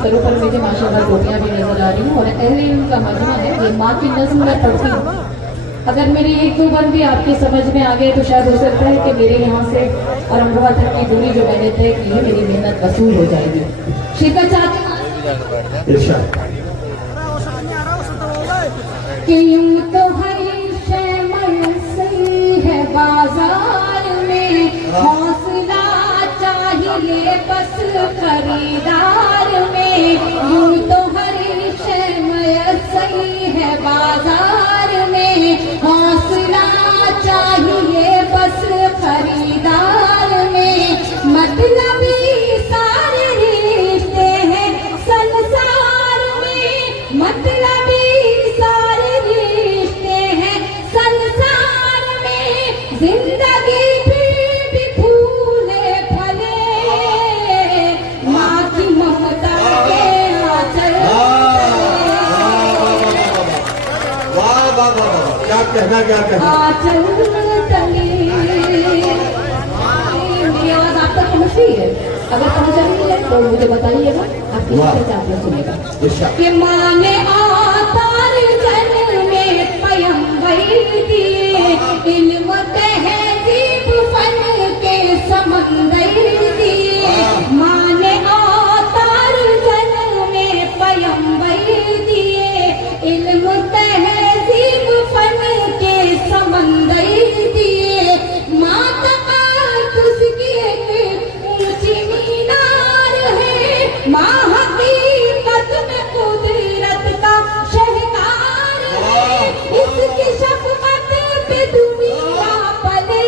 सरों पर मुझे माशाल्लाह टोपियाँ भी नजर आ रही हैं और अहले इल्म का मजमा है। ये माँ की नज़्म मैं पढ़ती हूँ, अगर मेरी एक दो बंद भी आपकी समझ में आ गए तो शायद हो सकता है कि मेरे यहाँ से और अमरोहा तक की दूरी जो मैंने तय की है मेरी मेहनत वसूल हो जाएगी। शिरकत चाहती कि यूं तो हर शय मयसर है बाजार में, हौसला चाहिए बस खरीदार में। यूं तो हर शय मयसर है बाजार में, हौसला चाहिए बस खरीदार में। मतलबी सारे रिश्ते हैं संसार में, मतलबी सारे रिश्ते हैं संसार में। जिंदगी फिर भी फूले फले माँ की ममता के आंचल। क्या कहना, क्या कहना? आंचल तले मेरी आवाज आप तक पहुंच रही है? अगर पहुंच रही है तो मुझे बताइएगा, आपकी शिकायत आपने सुनेगा कि माँ ने आतार जन्म में पैगंबर दिए, इल्म तहजीब फन के समंदर दिए। माँ ने आतार जन्म में पैगंबर दिए, इल्म तहजीब फन के समंदर दिए। माँ तक़द्दुस की एक ऊंची मीनार है, माँ हकीकत में कुदरत का शहकार है। इसकी शफ़क़त पे दुनिया पले,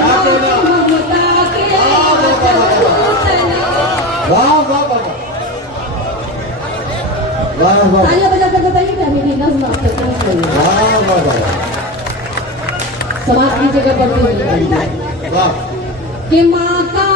माँ की ममता के आंचल तले। वाह वाह वाह वाह वाह तालियां बजाकर बताइएगा मेरी नज़्म आप तक पहुंच रही है। वाह वाह वाह समाज की जगह पढ़ती हुई वाह। कि माँ का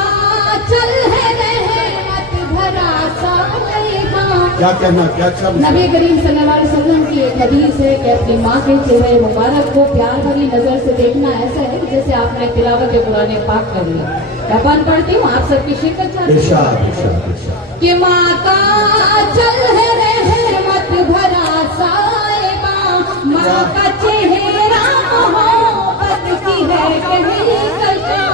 चल है रहमत भरा साएगा। क्या कहना, क्या अच्छा? नबी करीम सल्लल्लाहु अलैहि वसल्लम की एक हदीस है कि अपनी माँ के चेहरे मुबारक को प्यार भरी नजर से देखना ऐसा है जैसे आपने तिलावत कुरान पाक कर लिया। व्यापार पढ़ती हूँ, आप सबकी शिरकत चाहती हूँ। इरशाद, इरशाद, इरशाद। कि माँ का चल है रहमत भरा साएगा, माँ का चेहरा मोहब्बत की है कहीं कशा।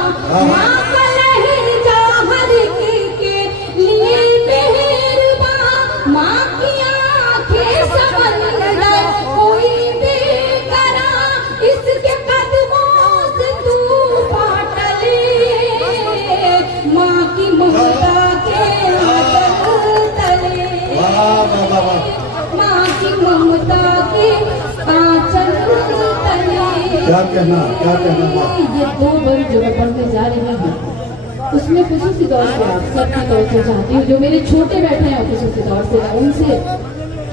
माँ का लहजा हर एक के लिए मेहरबान, माँ की आंखें समंदर कोई बेकरार। इसके कदमों से तू पाटले, माँ की ममता के आंचल तले। वाह वाह वाह वाह। माँ की ममता के आंचल तले। क्या कहना, क्या कहना? वाह। ये दो बंद जो मैं पढ़ने जा रही हूँ उसमें खुसूसी तौर से आप सबकी तौर से चाहती हूँ, जो मेरे छोटे बैठे हैं खुसूसी तौर से मैं उनसे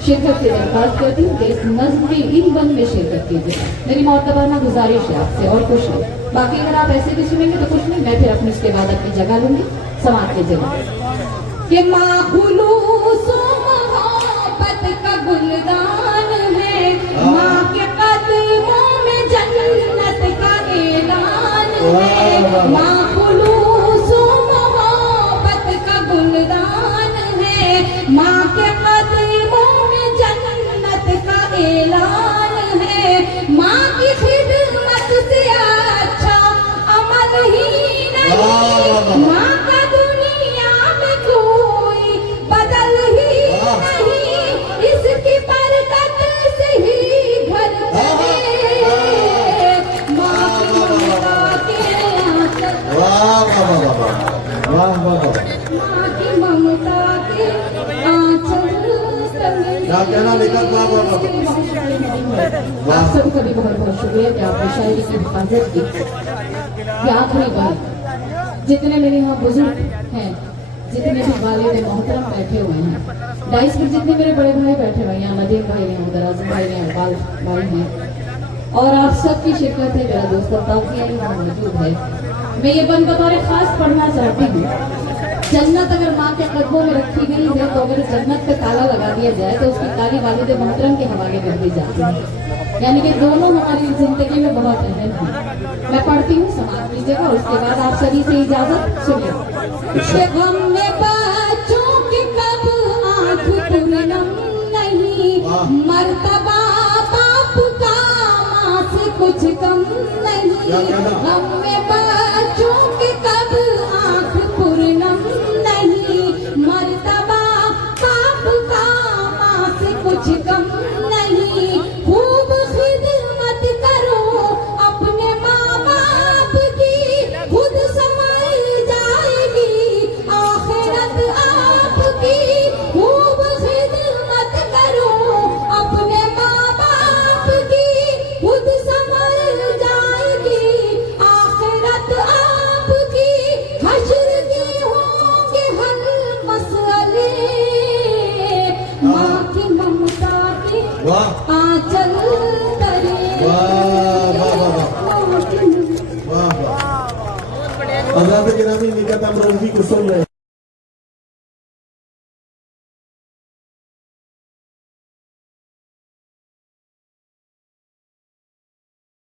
शिरकत की दरख्वास्त करती हूँ कि इस नज़्म के इन बंद में शिरकत कीजिए। मेरी मोतबराना गुजारिश है आपसे और कुछ नहीं। बाकी अगर आप ऐसे भी सुनेंगे तो कुछ नहीं, मैं फिर अपनी इसके बाद अपनी जगह लूंगी समाज की जगह। कि माँ खुलूस मोहब्बत का गुलदान है, माँ के कदमों में जन्नत का ऐलान है। माँ खुलूस मोहब्बत का गुलदान है, माँ के कदमों में जन्नत का ऐलान है। माँ की खिदमत से अच्छा अमल ही नहीं, माँ का दुनिया में कोई बदल ही नहीं। इसकी बरकत से ही घर चले, माँ की ममता के आंचल। वाह वाह वाह वाह वाह वाह वाह। माँ की ममता के आंचल तले। क्या कहना लेकर? वाह वाह वाह। आप सबका भी बहुत बहुत शुक्रिया कि आपने शायरी की हिफाजत की। ये आखिरी बात, जितने मेरे यहाँ बुजुर्ग हैं, जितने भी वालिद मोहतरम बैठे हुए हैं, डाइस पर जितने मेरे बड़े भाई बैठे हुए हैं, नदीम भाई हैं, उधर आजम भाई हैं, इकबाल भाई हैं, और आप सबकी शिरकत है। मेरा दोस्त ताफिया यहाँ मौजूद है। मैं ये बंद बतौर खास पढ़ना चाहती हूँ। जन्नत अगर माँ के कदमों में रखी गई है तो अगर जन्नत पे ताला लगा दिया जाए तो उसकी ताली वालिद मोहतरम के हवाले कर दी जाती है। यानी कि दोनों हमारी जिंदगी में बहुत अहम है। मैं पढ़ती हूँ, समाप्त कीजिएगा और उसके बाद आप सभी से इजाजत सुनिए। गम में बच्चों क्या कहना? हम में बच्चों के कब आंख पूर्णम नहीं, मर्तबा बाप का माँ से कुछ कम नहीं। खूब खिदमत करो अपने माँ बाप की, खुद संभल जाएगी आखिरत आपकी। खूब खिदमत करो अपने माँ बाप की, खुद संभल जाएगी आखिरत आपकी। हश्र के होंगे हल मसले, माँ की ममता के वाह आंचल तले। वाह वाह वाह वाह वाह वाह। हज़रात गिरामी निकट हम रोज़ी को सुन रहे हैं।